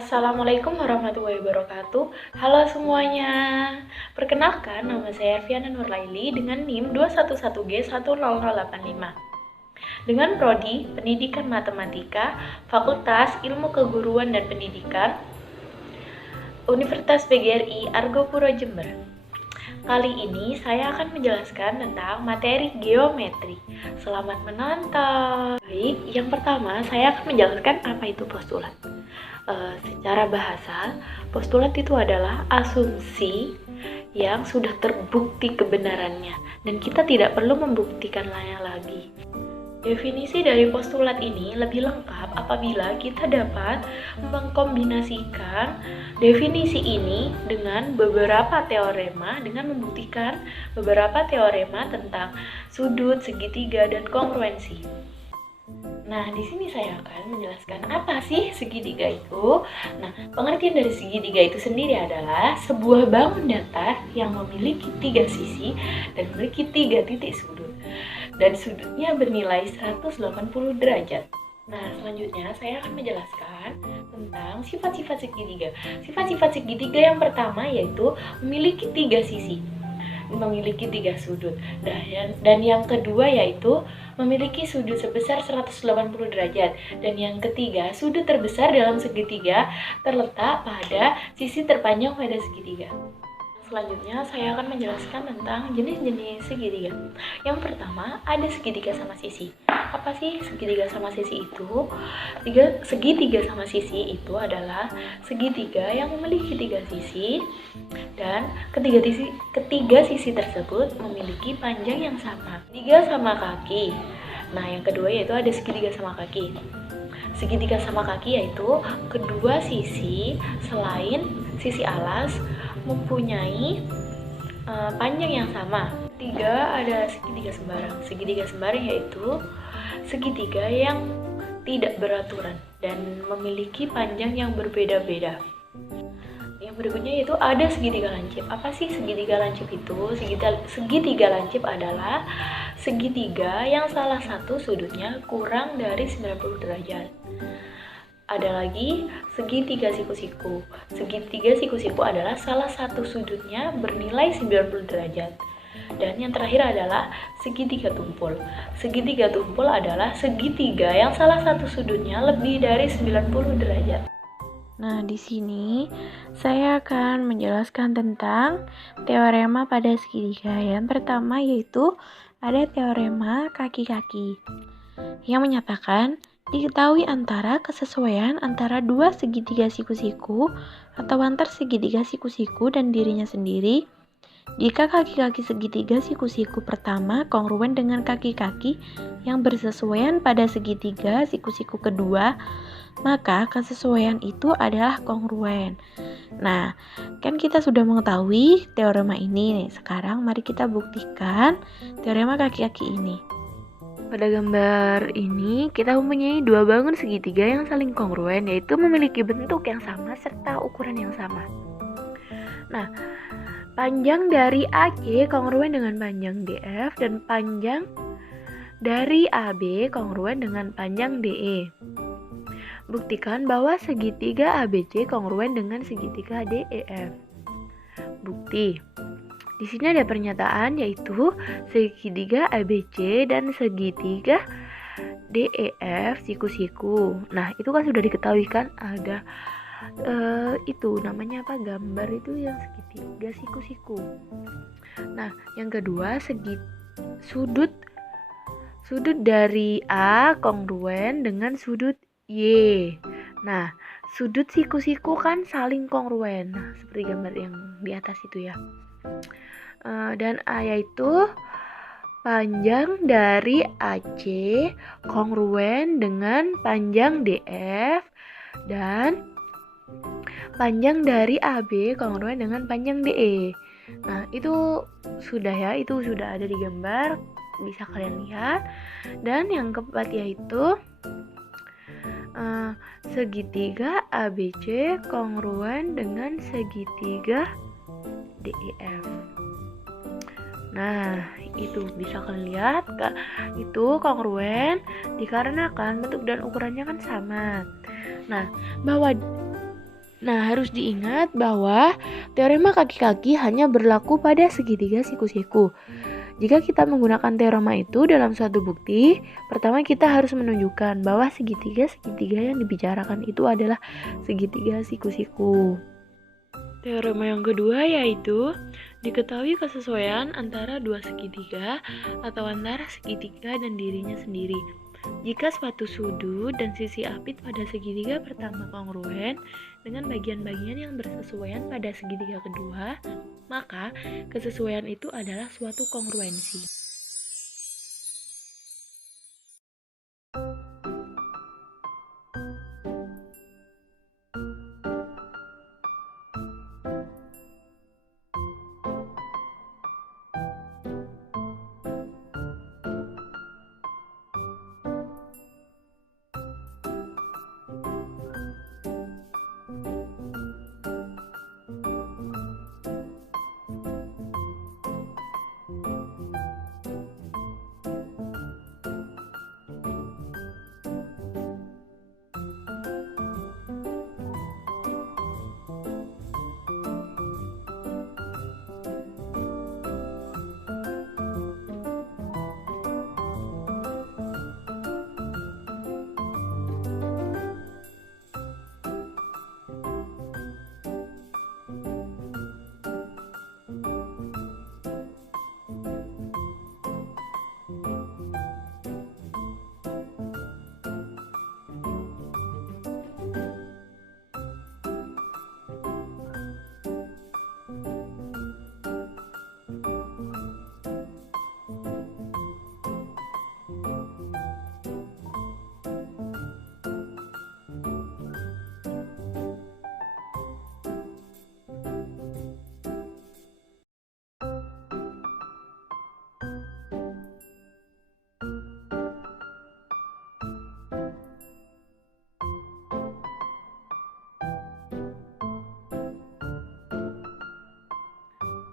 Assalamualaikum warahmatullahi wabarakatuh. Halo semuanya. Perkenalkan, nama saya Erviana Nurlaili dengan NIM 211G10085. Dengan prodi Pendidikan Matematika, Fakultas Ilmu Keguruan dan Pendidikan, Universitas PGRI Argopuro Jember. Kali ini saya akan menjelaskan tentang materi geometri. Selamat menonton. Baik, yang pertama saya akan menjelaskan apa itu postulat. Secara bahasa, postulat itu adalah asumsi yang sudah terbukti kebenarannya dan kita tidak perlu membuktikannya lagi. Definisi dari postulat ini lebih lengkap apabila kita dapat mengkombinasikan definisi ini dengan beberapa teorema dengan membuktikan beberapa teorema tentang sudut, segitiga, dan kongruensi. Nah, di sini saya akan menjelaskan apa sih segitiga itu. Nah, pengertian dari segitiga itu sendiri adalah sebuah bangun datar yang memiliki 3 sisi dan memiliki 3 titik sudut. Dan sudutnya bernilai 180 derajat. Nah, selanjutnya saya akan menjelaskan tentang sifat-sifat segitiga. Sifat-sifat segitiga yang pertama yaitu memiliki 3 sisi, memiliki 3 sudut. Dan yang kedua yaitu memiliki sudut sebesar 180 derajat. Dan yang ketiga, sudut terbesar dalam segitiga terletak pada sisi terpanjang pada segitiga. Selanjutnya saya akan menjelaskan tentang jenis-jenis segitiga. Yang pertama, ada segitiga sama sisi. Apa sih segitiga sama sisi itu? Segitiga sama sisi itu adalah segitiga yang memiliki 3 sisi dan ketiga sisi tersebut memiliki panjang yang sama. Segitiga sama kaki. Nah, yang kedua yaitu ada segitiga sama kaki. Segitiga sama kaki yaitu kedua sisi selain sisi alas mempunyai panjang yang sama. Ketiga ada segitiga sembarang. Segitiga sembarang yaitu segitiga yang tidak beraturan dan memiliki panjang yang berbeda-beda. Yang berikutnya yaitu ada segitiga lancip. Apa sih segitiga lancip itu? Segitiga lancip adalah segitiga yang salah satu sudutnya kurang dari 90 derajat. Ada lagi segitiga siku-siku. Segitiga siku-siku adalah salah satu sudutnya bernilai 90 derajat. Dan yang terakhir adalah segitiga tumpul. Segitiga tumpul adalah segitiga yang salah satu sudutnya lebih dari 90 derajat. Nah, di sini saya akan menjelaskan tentang teorema pada segitiga. Yang pertama yaitu ada teorema kaki-kaki yang menyatakan diketahui antara kesesuaian antara dua segitiga siku-siku atau antar segitiga siku-siku dan dirinya sendiri jika kaki-kaki segitiga siku-siku pertama kongruen dengan kaki-kaki yang bersesuaian pada segitiga siku-siku kedua, maka kesesuaian itu adalah kongruen. Nah, kan kita sudah mengetahui teorema ini nih. Sekarang mari kita buktikan teorema kaki-kaki ini. Pada gambar ini kita mempunyai dua bangun segitiga yang saling kongruen, yaitu memiliki bentuk yang sama serta ukuran yang sama. Nah, panjang dari AC kongruen dengan panjang DF dan panjang dari AB kongruen dengan panjang DE. Buktikan bahwa segitiga ABC kongruen dengan segitiga DEF. Bukti. Di sini ada pernyataan yaitu segitiga ABC dan segitiga DEF siku-siku. Nah, itu kan sudah diketahui kan ada itu namanya apa? Gambar itu yang segitiga siku-siku. Nah, yang kedua sudut dari A kongruen dengan sudut Y. Nah, sudut siku-siku kan saling kongruen. Nah, seperti gambar yang di atas itu ya. Dan A yaitu panjang dari AC kongruen dengan panjang DF dan panjang dari AB kongruen dengan panjang DE. Nah, itu sudah ada di gambar, bisa kalian lihat. Dan yang keempat yaitu segitiga ABC kongruen dengan segitiga DEF. Nah, itu bisa kalian lihat itu kongruen dikarenakan bentuk dan ukurannya kan sama. Nah, bahwa Nah, harus diingat bahwa teorema kaki-kaki hanya berlaku pada segitiga siku-siku. Jika kita menggunakan teorema itu dalam suatu bukti, pertama kita harus menunjukkan bahwa segitiga-segitiga yang dibicarakan itu adalah segitiga siku-siku. Teorema yang kedua yaitu diketahui kesesuaian antara dua segitiga atau antara segitiga dan dirinya sendiri. Jika suatu sudut dan sisi apit pada segitiga pertama kongruen dengan bagian-bagian yang bersesuaian pada segitiga kedua, maka kesesuaian itu adalah suatu kongruensi.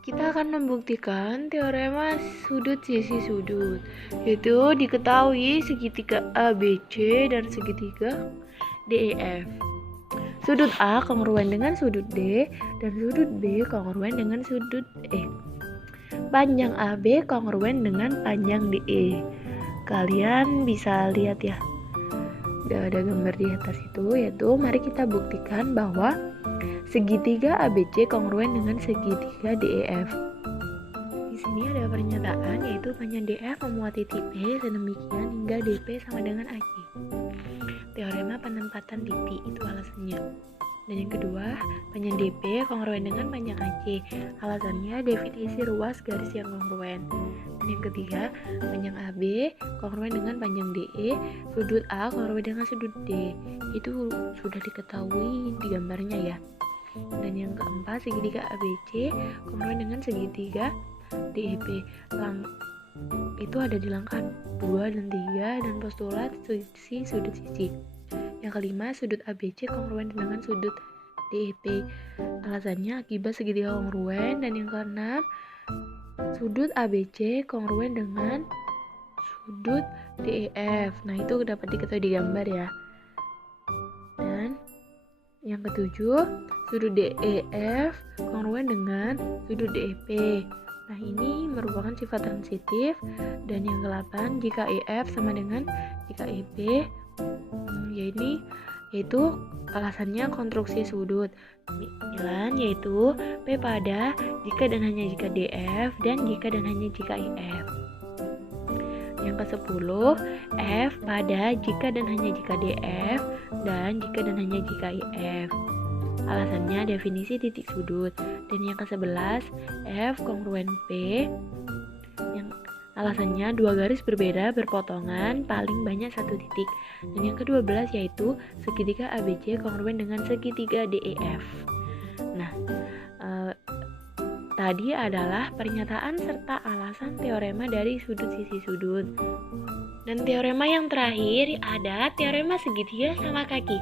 Kita akan membuktikan teorema sudut sisi sudut, yaitu diketahui segitiga ABC dan segitiga DEF. Sudut A kongruen dengan sudut D dan sudut B kongruen dengan sudut E. Panjang AB kongruen dengan panjang DE. Kalian bisa lihat ya, ada gambar di atas itu, yaitu mari kita buktikan bahwa segitiga ABC kongruen dengan segitiga DEF. Di sini ada pernyataan yaitu panjang DF memuat titik P sedemikian hingga DP sama dengan AC. Teorema penempatan titik itu alasannya. Dan yang kedua, panjang DP kongruen dengan panjang AC. Alasannya definisi ruas garis yang kongruen. Dan yang ketiga, panjang AB kongruen dengan panjang DE, sudut A kongruen dengan sudut D. Itu sudah diketahui di gambarnya ya. Dan yang keempat, segitiga ABC kongruen dengan segitiga DEP. Itu ada di langkah 2 dan 3 dan postulat sisi sudut sisi. Yang kelima, sudut ABC kongruen dengan sudut DEP. Alasannya akibat segitiga kongruen. Dan yang keenam, sudut ABC kongruen dengan sudut DEF. Nah, itu dapat diketahui di gambar ya. Dan yang ketujuh, sudut DEF kongruen dengan sudut DEP. Nah, ini merupakan sifat transitif. Dan yang ke-8, jika EF sama dengan jika EP, yaitu alasannya konstruksi sudut. 9 yaitu P pada jika dan hanya jika DF dan jika dan hanya jika IF. Yang ke-10, F pada jika dan hanya jika DF dan jika dan hanya jika IF. Alasannya definisi titik sudut. Dan yang ke-11, F kongruen P, yang alasannya dua garis berbeda berpotongan paling banyak satu titik. Dan yang ke-12 yaitu segitiga ABC kongruen dengan segitiga DEF. Nah, tadi adalah pernyataan serta alasan teorema dari sudut sisi sudut. Dan teorema yang terakhir ada teorema segitiga sama kaki.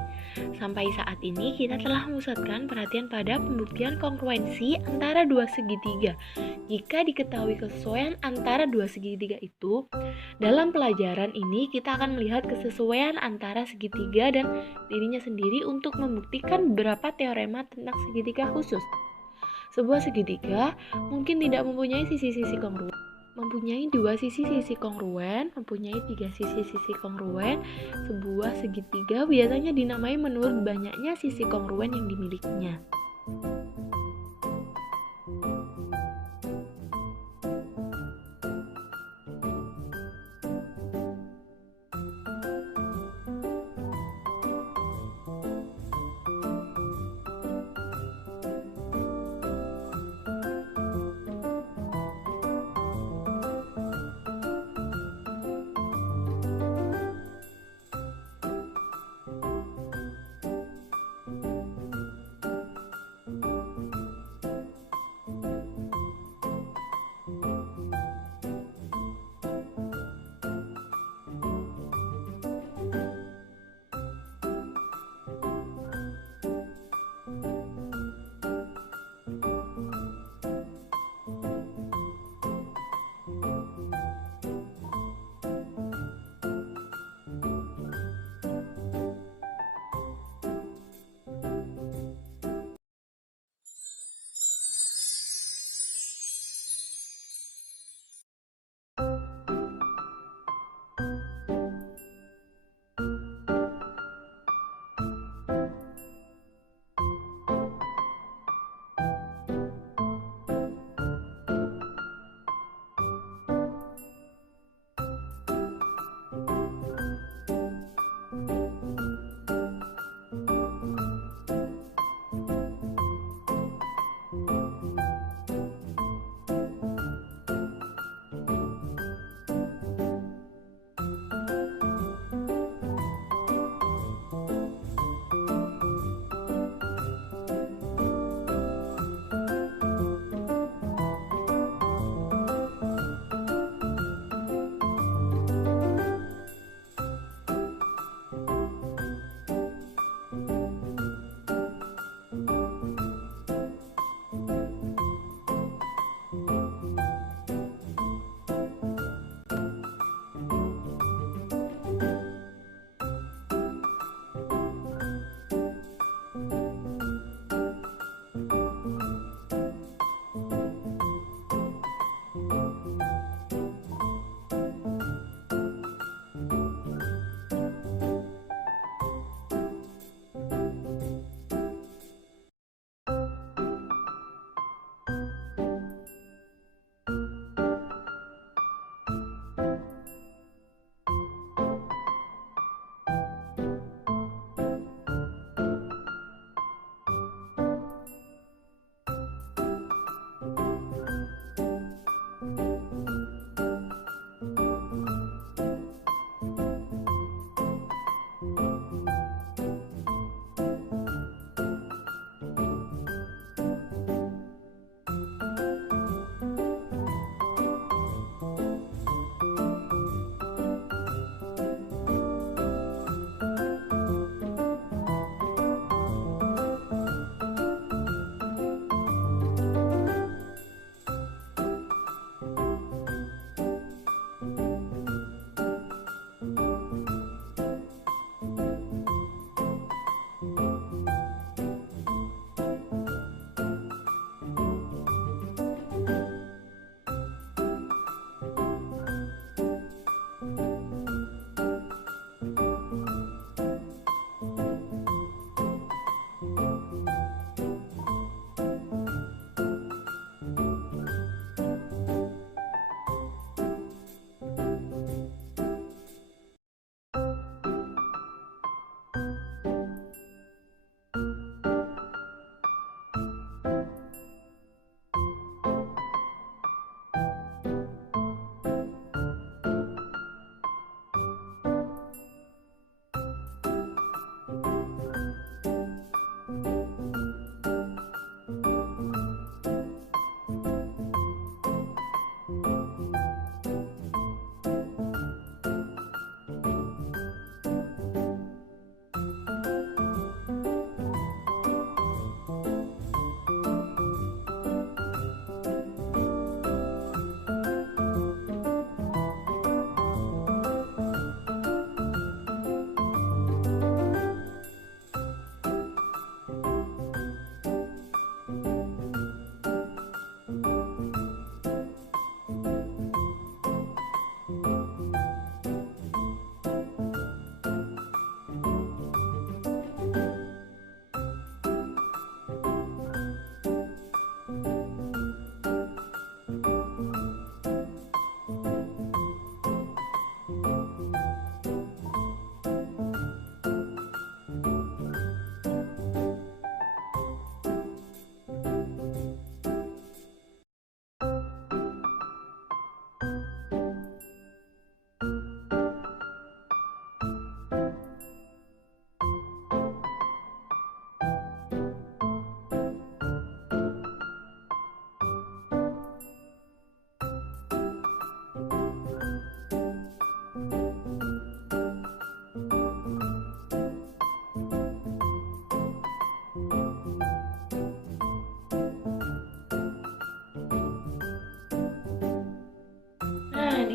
Sampai saat ini kita telah memusatkan perhatian pada pembuktian kongruensi antara dua segitiga. Jika diketahui kesesuaian antara dua segitiga itu, dalam pelajaran ini kita akan melihat kesesuaian antara segitiga dan dirinya sendiri untuk membuktikan beberapa teorema tentang segitiga khusus. Sebuah segitiga mungkin tidak mempunyai sisi-sisi kongruen, mempunyai dua sisi-sisi kongruen, mempunyai tiga sisi-sisi kongruen. Sebuah segitiga biasanya dinamai menurut banyaknya sisi kongruen yang dimilikinya.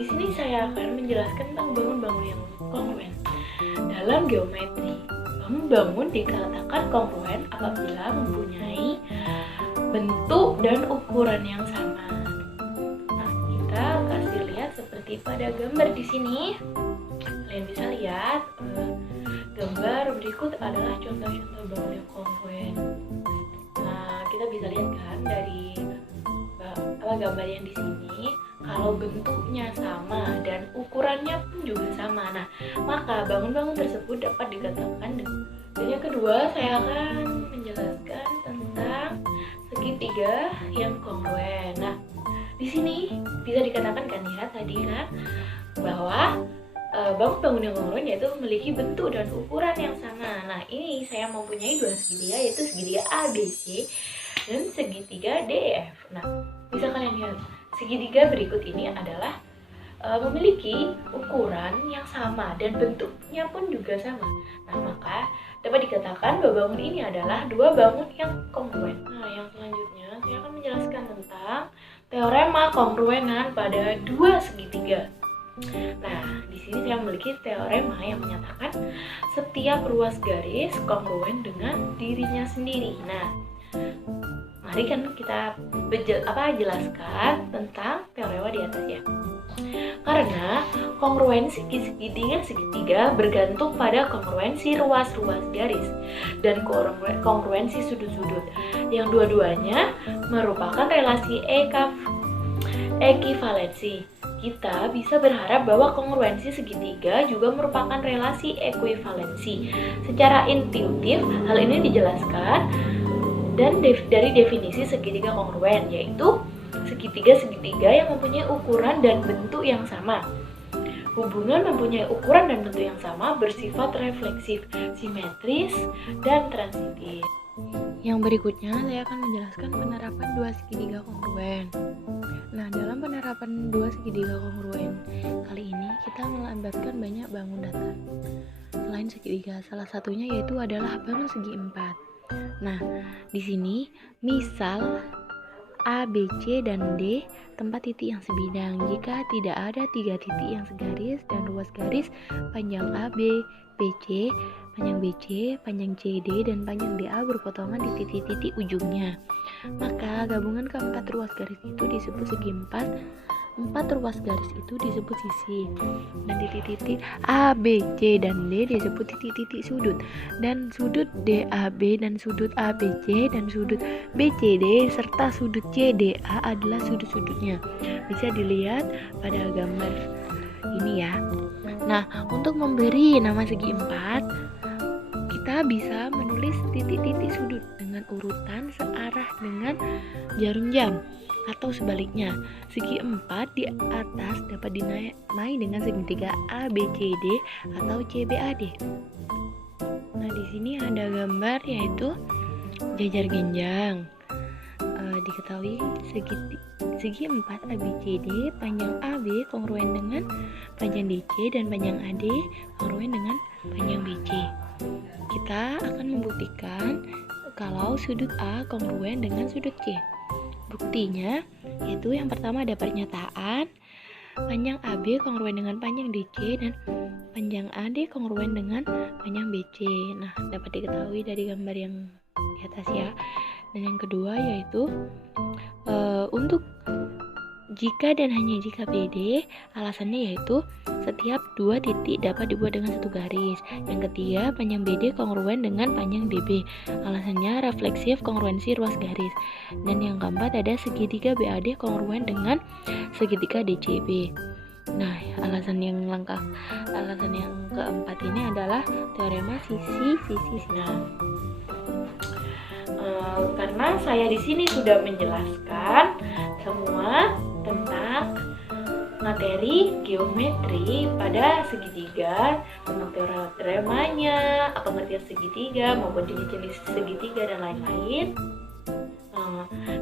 di sini saya akan menjelaskan tentang bangun-bangun yang kongruen. Dalam geometri, bangun-bangun dikatakan kongruen apabila mempunyai bentuk dan ukuran yang sama. Nah, kita kasih lihat seperti pada gambar di sini. Kalian bisa lihat gambar berikut adalah contoh-contoh bangun yang kongruen. Nah, kita bisa lihat kan dari gambar yang di sini, kalau bentuknya sama dan ukurannya pun juga sama, nah maka bangun-bangun tersebut dapat dikatakan. Dan yang kedua, saya akan menjelaskan tentang segitiga yang kongruen. Nah, di sini bisa dikatakan kan ya tadi kan bahwa bangun-bangun yang kongruen yaitu memiliki bentuk dan ukuran yang sama. Nah, ini saya mempunyai dua segitiga, yaitu segitiga ABC dan segitiga DEF. Nah, bisa kalian lihat segitiga berikut ini adalah memiliki ukuran yang sama dan bentuknya pun juga sama. Nah, maka dapat dikatakan bahwa bangun ini adalah dua bangun yang kongruen. Nah, yang selanjutnya saya akan menjelaskan tentang teorema kongruenan pada dua segitiga. Nah, di sini saya memiliki teorema yang menyatakan setiap ruas garis kongruen dengan dirinya sendiri. Nah, mari kan kita jelaskan tentang teorema di atas ya. Karena kongruensi segitiga bergantung pada kongruensi ruas-ruas garis dan kongruensi sudut-sudut, yang dua-duanya merupakan relasi ekivalensi. Kita bisa berharap bahwa kongruensi segitiga juga merupakan relasi ekuivalensi. Secara intuitif, hal ini dijelaskan dan dari definisi segitiga kongruen, yaitu segitiga yang mempunyai ukuran dan bentuk yang sama. Hubungan mempunyai ukuran dan bentuk yang sama bersifat refleksif, simetris, dan transitif. Yang berikutnya saya akan menjelaskan penerapan dua segitiga kongruen. Nah, dalam penerapan dua segitiga kongruen kali ini kita melibatkan banyak bangun datar selain segitiga. Salah satunya yaitu adalah bangun segi empat. Nah, di sini misal A, B, C, dan D tempat titik yang sebidang. Jika tidak ada tiga titik yang segaris dan ruas garis panjang AB, BC, panjang BC, panjang CD, dan panjang DA berpotongan di titik-titik ujungnya, maka gabungan keempat ruas garis itu disebut segi empat. Empat ruas garis itu disebut sisi, dan titik-titik A, B, C, dan D disebut titik-titik sudut, dan sudut DAB dan sudut ABC dan sudut BCD serta sudut CDA adalah sudut-sudutnya. Bisa dilihat pada gambar ini ya. Nah, untuk memberi nama segi empat, kita bisa menulis titik-titik sudut dengan urutan searah dengan jarum jam, atau sebaliknya, segi empat di atas dapat dinamai dengan segitiga ABCD atau CBAD. Nah, di sini ada gambar yaitu jajar genjang. Diketahui segi empat ABCD, panjang AB kongruen dengan panjang DC dan panjang AD kongruen dengan panjang BC. Kita akan membuktikan kalau sudut A kongruen dengan sudut C. Buktinya yaitu yang pertama ada pernyataan panjang AB kongruen dengan panjang DC dan panjang AD kongruen dengan panjang BC. Nah, dapat diketahui dari gambar yang di atas ya. Dan yang kedua yaitu untuk jika dan hanya jika BD, alasannya yaitu setiap dua titik dapat dibuat dengan satu garis. Yang ketiga, panjang BD kongruen dengan panjang DB. Alasannya refleksif kongruensi ruas garis. Dan yang keempat ada segitiga BAD kongruen dengan segitiga DCB. Nah, alasan yang keempat ini adalah teorema sisi-sisi. Nah, karena saya di sini sudah menjelaskan semua tentang materi geometri pada segitiga, tentang teoremanya, pengertian segitiga maupun jenis-jenis segitiga dan lain-lain.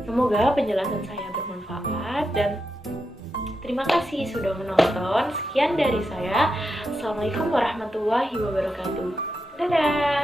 Semoga penjelasan saya bermanfaat dan terima kasih sudah menonton. Sekian dari saya. Assalamualaikum warahmatullahi wabarakatuh. Dadah.